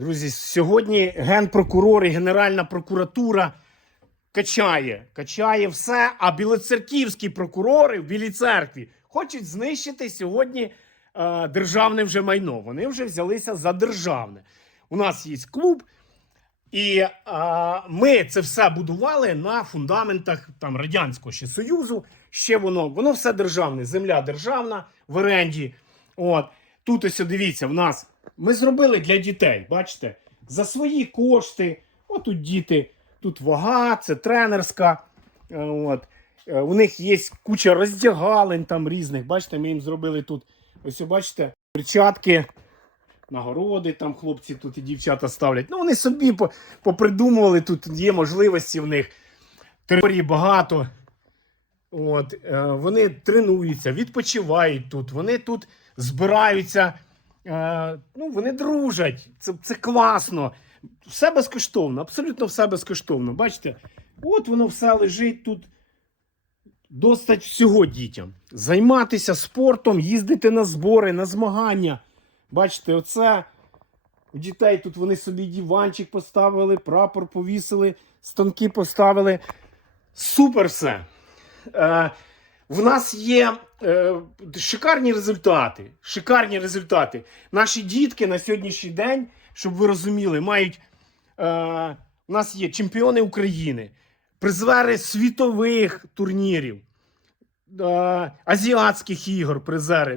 Друзі, сьогодні генпрокурор і Генеральна прокуратура качає, качає все, а білоцерківські прокурори в Білій церкві хочуть знищити сьогодні е, державне вже майно. Вони вже взялися за державне. У нас є клуб, і е, ми це все будували на фундаментах там Радянського ще Союзу. Ще воно, воно все державне, земля державна в оренді. От. Тут ось дивіться, в нас ми зробили для дітей, бачите, за свої кошти. От тут діти, тут вага, це тренерська. Е, От. Е, У них є куча роздягалень там різних. Бачите, ми їм зробили тут. Ось, бачите, перчатки, нагороди там хлопці тут і дівчата ставлять. Ну, вони собі попридумували, тут є можливості в них. Території багато. От, е, вони тренуються, відпочивають тут, вони тут збираються, е, ну, вони дружать. Це, це класно. Все безкоштовно, абсолютно все безкоштовно. Бачите, от воно все лежить тут. Достать всього дітям. Займатися спортом, їздити на збори, на змагання. Бачите, оце у дітей тут вони собі диванчик поставили, прапор повісили, станки поставили. Супер все. Е, в нас є шикарні результати. Шикарні результати. Наші дітки на сьогоднішній день, щоб ви розуміли, мають. Е, у нас є чемпіони України, призери світових турнірів, е, азіатських ігор, призери.